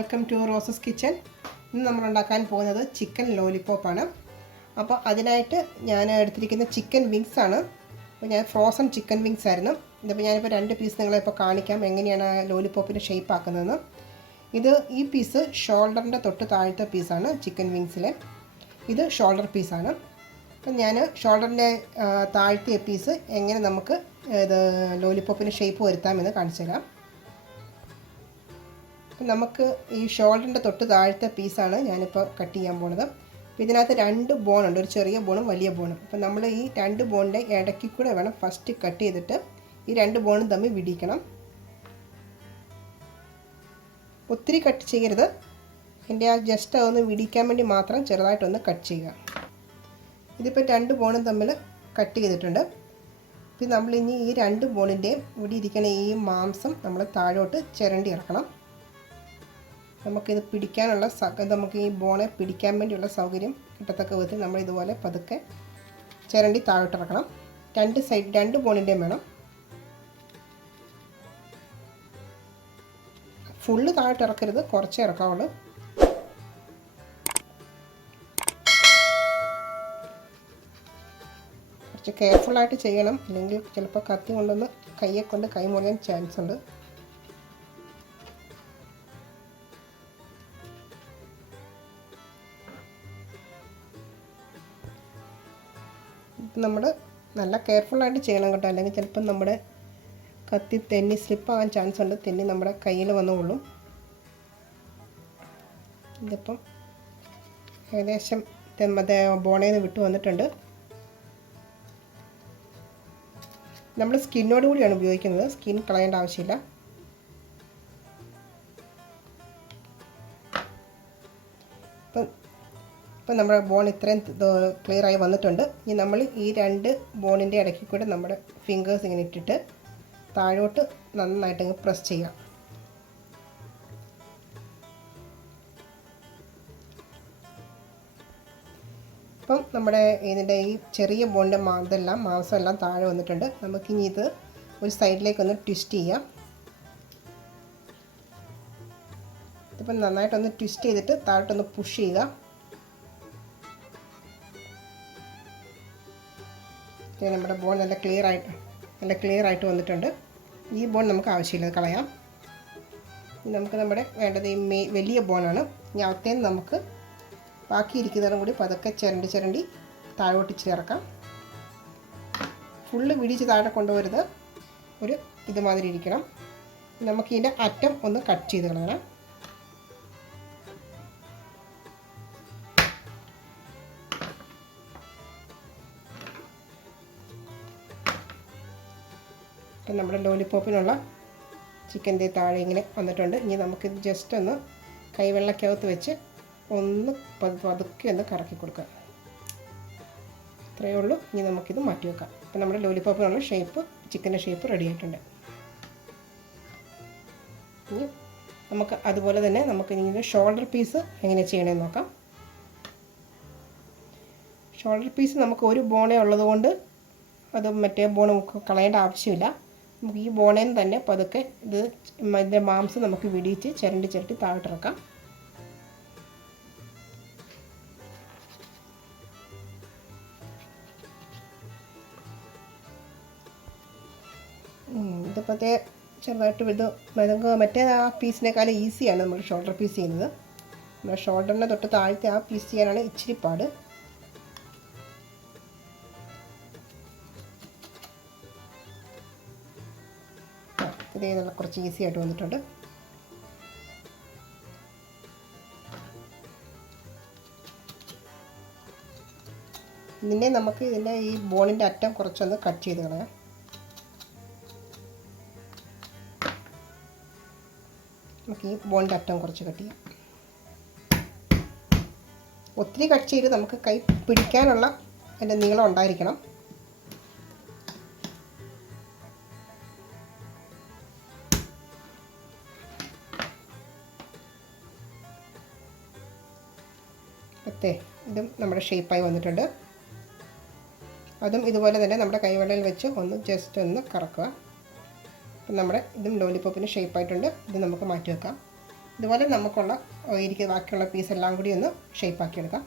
Welcome to roses kitchen. ഇന്ന് നമ്മൾ ഉണ്ടാക്കാൻ പോകുന്നത് ചിക്കൻ ലോലിപോപ്പാണ്. അപ്പോൾ അതിനായിട്ട് ഞാൻ എടുത്തിരിക്കുന്ന ചിക്കൻ വിങ്സ് ആണ്. അപ്പോൾ ഞാൻ ഫ്രോസൺ ചിക്കൻ വിങ്സ് ആയിരുന്നു. ഇതിപ്പോൾ ഞാനിപ്പോൾ 2 പീസ് നിങ്ങളെ ഇപ്പോൾ കാണിക്കാം എങ്ങനെയാണ് ലോലിപോപ്പിൻ്റെ ഷേപ്പ് ആക്കുന്നതെന്ന്. ഈ പീസ് ഷോൾഡറിൻ്റെ തൊട്ട് താഴത്തെ പീസാണ് ചിക്കൻ വിങ്സിലെ. ഇത് ഷോൾഡർ പീസാണ്. അപ്പം ഞാൻ ഷോൾഡറിൻ്റെ താഴത്തെ പീസ് എങ്ങനെ നമുക്ക് ഇത് ലോലിപോപ്പിന് ഷേപ്പ് വരുത്താമെന്ന് കാണിച്ചു തരാം. നമുക്ക് ഈ ഷോൾഡറിൻ്റെ തൊട്ട് താഴത്തെ പീസാണ് ഞാനിപ്പോൾ കട്ട് ചെയ്യാൻ പോകുന്നത്. അപ്പോൾ ഇതിനകത്ത് 2 ബോണുണ്ട്, ഒരു ചെറിയ ബോണും വലിയ ബോണും. അപ്പോൾ നമ്മൾ ഈ 2 ബോണിൻ്റെ ഇടയ്ക്ക് കൂടെ വേണം ഫസ്റ്റ് കട്ട് ചെയ്തിട്ട് ഈ 2 ബോണും തമ്മിൽ വിടിക്കണം. ഒത്തിരി കട്ട് ചെയ്യരുത്, എൻ്റെ ആ ജസ്റ്റ് അതൊന്ന് വിടിക്കാൻ വേണ്ടി മാത്രം ചെറുതായിട്ടൊന്ന് കട്ട് ചെയ്യുക. ഇതിപ്പോൾ 2 ബോണും തമ്മിൽ കട്ട് ചെയ്തിട്ടുണ്ട്. പിന്നെ നമ്മളിനി ഈ 2 ബോണിൻ്റെയും ഇവിടെ ഇരിക്കുന്ന ഈ മാംസം നമ്മൾ താഴോട്ട് ചിരണ്ടി ഇറക്കണം. നമുക്കിത് പിടിക്കാനുള്ള നമുക്ക് ഈ ബോണെ പിടിക്കാൻ വേണ്ടിയുള്ള സൗകര്യം കിട്ടത്തക്ക വിധത്തിൽ നമ്മൾ ഇതുപോലെ പതുക്കെ ചിരണ്ടി താഴോട്ടിറക്കണം. 2 സൈഡ് 2 ബോണിൻ്റെയും വേണം. ഫുള്ള് താഴോട്ടിറക്കരുത്, കുറച്ചേ ഇറക്കാവുള്ളൂ. കുറച്ച് കെയർഫുള്ളായിട്ട് ചെയ്യണം, അല്ലെങ്കിൽ ചിലപ്പോൾ കത്തി കൊണ്ടൊന്ന് കൈയെ കൊണ്ട് കൈ മുറിയാൻ ചാൻസ് ഉണ്ട്. നമ്മൾ നല്ല കെയർഫുള്ളായിട്ട് ചെയ്യണം കേട്ടോ, അല്ലെങ്കിൽ ചിലപ്പം നമ്മുടെ കത്തി തെന്നി സ്ലിപ്പാകാൻ ചാൻസ് ഉണ്ട്, തെന്നി നമ്മുടെ കയ്യിൽ വന്നു കൊള്ളും. ഇതിപ്പം ഏകദേശം ബോണയിൽ നിന്ന് വിട്ട് വന്നിട്ടുണ്ട്. നമ്മൾ സ്കിന്നോട് കൂടിയാണ് ഉപയോഗിക്കുന്നത്, സ്കിൻ കളയേണ്ട ആവശ്യമില്ല. ഇപ്പം നമ്മുടെ ബോൺ ഇത്രയും ക്ലിയറായി വന്നിട്ടുണ്ട്. ഇനി നമ്മൾ ഈ 2 ബോണിൻ്റെ ഇടയ്ക്ക് കൂടെ നമ്മുടെ ഫിംഗേഴ്സ് ഇങ്ങനെ ഇട്ടിട്ട് താഴോട്ട് നന്നായിട്ടങ്ങ് പ്രസ് ചെയ്യാം. ഇപ്പം നമ്മുടെ ഇതിൻ്റെ ഈ ചെറിയ ബോണിൻ്റെ മാംസം എല്ലാം താഴെ വന്നിട്ടുണ്ട്. നമുക്കിനി ഇത് ഒരു സൈഡിലേക്കൊന്ന് ട്വിസ്റ്റ് ചെയ്യാം. ഇതിപ്പം നന്നായിട്ടൊന്ന് ട്വിസ്റ്റ് ചെയ്തിട്ട് താഴോട്ടൊന്ന് പുഷ് ചെയ്യുക. നമ്മുടെ ബോൺ നല്ല ക്ലിയർ ആയിട്ട് വന്നിട്ടുണ്ട്. ഈ ബോൺ നമുക്ക് ആവശ്യമില്ല, കളയാം. നമുക്ക് നമ്മുടെ വേണ്ടത് ഈ വലിയ ബോണാണ്. ഇനി അകത്തേന്ന് നമുക്ക് ബാക്കിയിരിക്കുന്നതും കൂടി പതുക്കെ ചിരണ്ടി താഴോട്ട് ചേർക്കാം. ഫുള്ള് വിടിച്ച് താഴെ കൊണ്ടുവരുത്, ഒരു ഇതുമാതിരി ഇരിക്കണം. നമുക്കിതിൻ്റെ അറ്റം ഒന്ന് കട്ട് ചെയ്ത് കളയണം. നമ്മുടെ ലോലിപോപ്പിനുള്ള ചിക്കൻ്റെ താഴെ ഇങ്ങനെ വന്നിട്ടുണ്ട്. ഇനി നമുക്കിത് ജസ്റ്റ് ഒന്ന് കൈവെള്ളക്കകത്ത് വെച്ച് ഒന്ന് പതുക്കെ ഒന്ന് കറക്കി കൊടുക്കാം. ഇത്രയേ ഉള്ളൂ. ഇനി നമുക്കിത് മാറ്റി വെക്കാം. അപ്പോൾ നമ്മുടെ ലോലിപോപ്പിനുള്ള ഷേപ്പ്, ചിക്കൻ്റെ ഷേപ്പ് റെഡി ആയിട്ടുണ്ട്. ഇനി നമുക്ക് അതുപോലെ തന്നെ നമുക്ക് ഇനി ഷോൾഡർ പീസ് എങ്ങനെ ചെയ്യണമെന്ന് നോക്കാം. ഷോൾഡർ പീസ് നമുക്ക് ഒരു ബോണേ ഉള്ളതുകൊണ്ട് അത് മറ്റേ ബോൺ കളയേണ്ട ആവശ്യമില്ല. നമുക്ക് ഈ ബോണയിൽ നിന്ന് തന്നെ പതുക്കെ ഇതിൻ്റെ മാംസം നമുക്ക് വിടിയിച്ച് ചിരണ്ടി താഴോട്ടിറക്കാം. ഇതിപ്പോഴത്തെ ചെറുതായിട്ട് മറ്റേ ആ പീസിനേക്കാളും ഈസിയാണ് നമ്മൾ ഷോൾഡർ പീസ് ചെയ്യുന്നത്. നമ്മുടെ ഷോൾഡറിൻ്റെ തൊട്ട് താഴത്തെ ആ പീസ് ചെയ്യാനാണ് ഇച്ചിരി പാട്. ഇതേതുള്ള കുറച്ച് ഈസി ആയിട്ട് വന്നിട്ടുണ്ട്. ഇതിനെ നമുക്ക് ഇതിൻ്റെ ഈ ബോണിൻ്റെ അറ്റം കുറച്ചൊന്ന് കട്ട് ചെയ്ത് കളയാം. നമുക്ക് ഈ ബോണിൻ്റെ അറ്റം കുറച്ച് കട്ട് ചെയ്യാം. ഒത്തിരി കട്ട് ചെയ്ത് നമുക്ക് കൈ പിടിക്കാനുള്ള അതിൻ്റെ നീളം ഉണ്ടായിരിക്കണം. ഇതും നമ്മുടെ ഷേപ്പായി വന്നിട്ടുണ്ട്. അതും ഇതുപോലെ തന്നെ നമ്മുടെ കൈവെള്ളയിൽ വെച്ച് ഒന്ന് ജസ്റ്റ് ഒന്ന് കറക്കുക. അപ്പം നമ്മുടെ ഇതും ലോലിപോപ്പിന് ഷേപ്പായിട്ടുണ്ട്. ഇത് നമുക്ക് മാറ്റി വെക്കാം. ഇതുപോലെ നമുക്കുള്ള ബാക്കിയുള്ള പീസ് എല്ലാം കൂടി ഒന്ന് ഷേപ്പാക്കിയെടുക്കാം.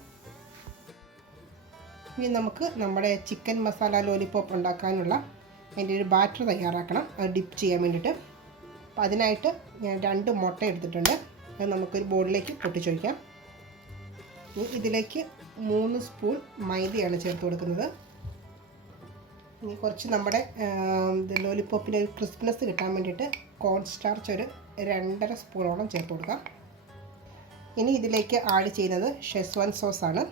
ഇനി നമുക്ക് നമ്മുടെ ചിക്കൻ മസാല ലോലിപോപ്പ് ഉണ്ടാക്കാനുള്ള അതിൻ്റെ ഒരു ബാറ്റർ തയ്യാറാക്കണം, അത് ഡിപ്പ് ചെയ്യാൻ വേണ്ടിയിട്ട്. അപ്പോൾ അതിനായിട്ട് ഞാൻ 2 മുട്ട എടുത്തിട്ടുണ്ട്. അത് നമുക്കൊരു ബോളിലേക്ക് പൊട്ടിച്ചൊഴിക്കാം. ഇതിലേക്ക് 3 സ്പൂൺ മൈദയാണ് ചേർത്ത് കൊടുക്കുന്നത്. ഇനി കുറച്ച് നമ്മുടെ ലോലിപോപ്പിൻ്റെ ഒരു ക്രിസ്പിനെസ് കിട്ടാൻ വേണ്ടിയിട്ട് കോൺ സ്റ്റാർച്ച് ഒരു 2.5 സ്പൂണോളം ചേർത്ത് കൊടുക്കാം. ഇനി ഇതിലേക്ക് ആഡ് ചെയ്യുന്നത് ഷെസ്വാൻ സോസാണ്.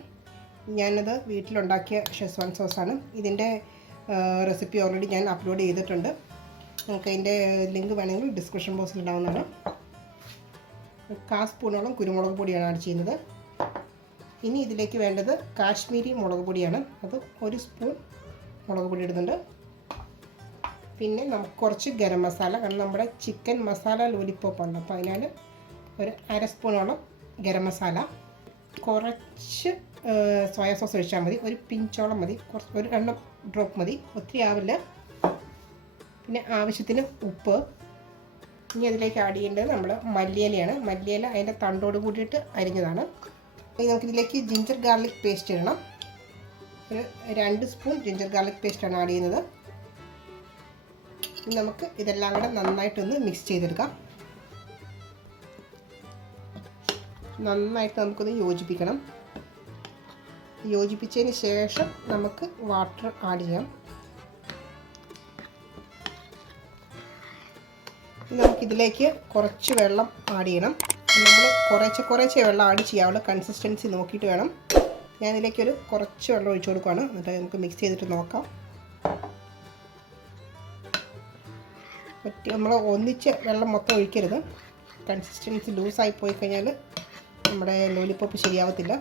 ഞാനത് വീട്ടിലുണ്ടാക്കിയ ഷെസ്വാൻ സോസാണ്. ഇതിൻ്റെ റെസിപ്പി ഓൾറെഡി ഞാൻ അപ്ലോഡ് ചെയ്തിട്ടുണ്ട്. നമുക്ക് അതിൻ്റെ ലിങ്ക് വേണമെങ്കിൽ ഡിസ്ക്രിപ്ഷൻ ബോക്സിൽ ഇടാവുന്നതാണ്. 1/4 സ്പൂണോളം കുരുമുളക് പൊടിയാണ് ആഡ് ചെയ്യുന്നത്. ഇനി ഇതിലേക്ക് വേണ്ടത് കാശ്മീരി മുളക് പൊടിയാണ്. അത് 1 സ്പൂൺ മുളക് പൊടി ഇടുന്നുണ്ട്. പിന്നെ നമുക്ക് കുറച്ച് ഗരം മസാല, കാരണം നമ്മുടെ ചിക്കൻ മസാല ലോലിപോപ്പാണ്. അപ്പോൾ അതിനാൽ ഒരു 1/2 സ്പൂണോളം ഗരം മസാല, കുറച്ച് സോയാ സോസ് ഒഴിച്ചാൽ മതി, ഒരു പിഞ്ചോളം മതി, ഒരു 2 ഡ്രോപ്പ് മതി, ഒത്തിരി ആവില്ല. പിന്നെ ആവശ്യത്തിന് ഉപ്പ്. ഇനി അതിലേക്ക് ആഡ് ചെയ്യേണ്ടത് നമ്മൾ മല്ലിയിലയാണ്. മല്ലിയില അതിൻ്റെ തണ്ടോട് കൂടിയിട്ട് അരിഞ്ഞതാണ്. ഇനി നമുക്കിതിലേക്ക് ജിഞ്ചർ ഗാർലിക് പേസ്റ്റ് ഇടണം. ഒരു 2 സ്പൂൺ ജിഞ്ചർ ഗാർലിക് പേസ്റ്റാണ് ആഡ് ചെയ്യുന്നത്. ഇനി നമുക്ക് ഇതെല്ലാം കൂടെ നന്നായിട്ടൊന്ന് മിക്സ് ചെയ്തെടുക്കാം. നന്നായിട്ട് നമുക്കൊന്ന് യോജിപ്പിക്കണം. യോജിപ്പിച്ചതിന് ശേഷം നമുക്ക് വാട്ടർ ആഡ് ചെയ്യാം. നമുക്കിതിലേക്ക് കുറച്ച് വെള്ളം ആഡ് ചെയ്യണം. നമ്മൾ കുറേശ്ശെ വെള്ളം ആഡ് ചെയ്യാവുള്ള കൺസിസ്റ്റൻസി നോക്കിയിട്ട് വേണം. ഞാൻ ഇതിലേക്കൊരു കുറച്ച് വെള്ളം ഒഴിച്ചു കൊടുക്കുകയാണ്. എന്നിട്ട് നമുക്ക് മിക്സ് ചെയ്തിട്ട് നോക്കാം. നമ്മൾ ഒന്നിച്ച് വെള്ളം മൊത്തം ഒഴിക്കരുത്. കൺസിസ്റ്റൻസി ലൂസായി പോയി കഴിഞ്ഞാൽ നമ്മുടെ ലോലിപോപ്പ് ശരിയാവത്തില്ല.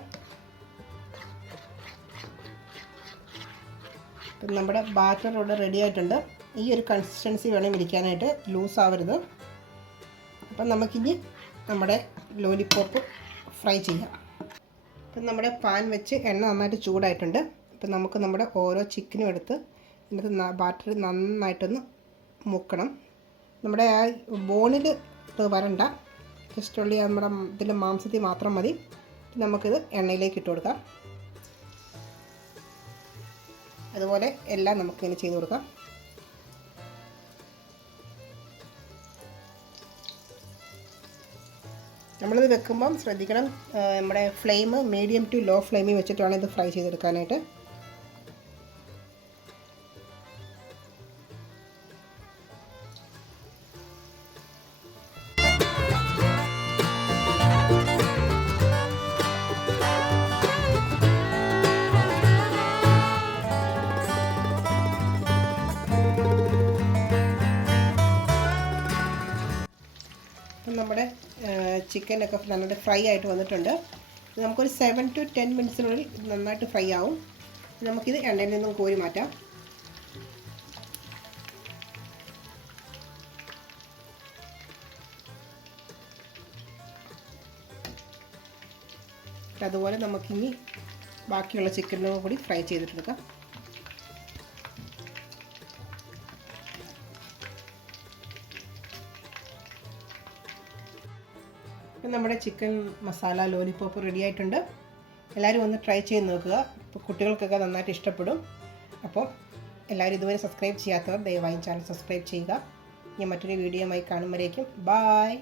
അപ്പം നമ്മുടെ ബാറ്റർ ഇവിടെ റെഡി ആയിട്ടുണ്ട്. ഈ ഒരു കൺസിസ്റ്റൻസി വേണം ഇരിക്കാനായിട്ട്, ലൂസ് ആവരുത്. അപ്പം നമുക്കിനി നമ്മുടെ ലോലിപോപ്പ് ഫ്രൈ ചെയ്യാം. അപ്പം നമ്മുടെ പാൻ വെച്ച് എണ്ണ നന്നായിട്ട് ചൂടായിട്ടുണ്ട്. അപ്പം നമുക്ക് നമ്മുടെ ഓരോ ചിക്കനും എടുത്ത് ഇതിനകത്ത് ബാറ്റർ നന്നായിട്ടൊന്ന് മുക്കണം. നമ്മുടെ ആ ബോണിൽ വരണ്ട, ജസ്റ്റ് ഉള്ളി നമ്മുടെ ഇതിൻ്റെ മാംസത്തിൽ മാത്രം മതി. നമുക്കിത് എണ്ണയിലേക്ക് ഇട്ട് കൊടുക്കാം. അതുപോലെ എല്ലാം നമുക്കിങ്ങനെ ചെയ്ത് കൊടുക്കാം. നമ്മളിത് വെക്കുമ്പം ശ്രദ്ധിക്കണം, നമ്മുടെ ഫ്ലെയിം മീഡിയം ടു ലോ ഫ്ലെയിമിൽ വെച്ചിട്ട് വേണം ഇത് ഫ്രൈ ചെയ്തെടുക്കാനായിട്ട്. നമ്മുടെ ചിക്കനൊക്കെ നന്നായിട്ട് ഫ്രൈ ആയിട്ട് വന്നിട്ടുണ്ട്. നമുക്കൊരു 7 to 10 മിനിറ്റ്സിനുള്ളിൽ നന്നായിട്ട് ഫ്രൈ ആവും. നമുക്കിത് എണ്ണയിൽ നിന്നും കോരി മാറ്റാം. അതുപോലെ നമുക്കിനി ബാക്കിയുള്ള ചിക്കനും കൂടി ഫ്രൈ ചെയ്തിട്ടെടുക്കാം. നമ്മുടെ ചിക്കൻ മസാല ലോലിപോപ്പ് റെഡി ആയിട്ടുണ്ട്. എല്ലാവരും ഒന്ന് ട്രൈ ചെയ്ത് നോക്കുക. ഇപ്പോൾ കുട്ടികൾക്കൊക്കെ നന്നായിട്ട് ഇഷ്ടപ്പെടും. അപ്പോൾ എല്ലാവരും ഇതുവരെ സബ്സ്ക്രൈബ് ചെയ്യാത്തവർ ദയവായി ചാനൽ സബ്സ്ക്രൈബ് ചെയ്യുക. ഞാൻ മറ്റൊരു വീഡിയോയുമായി കാണുമ്പോഴേക്കും ബായ്.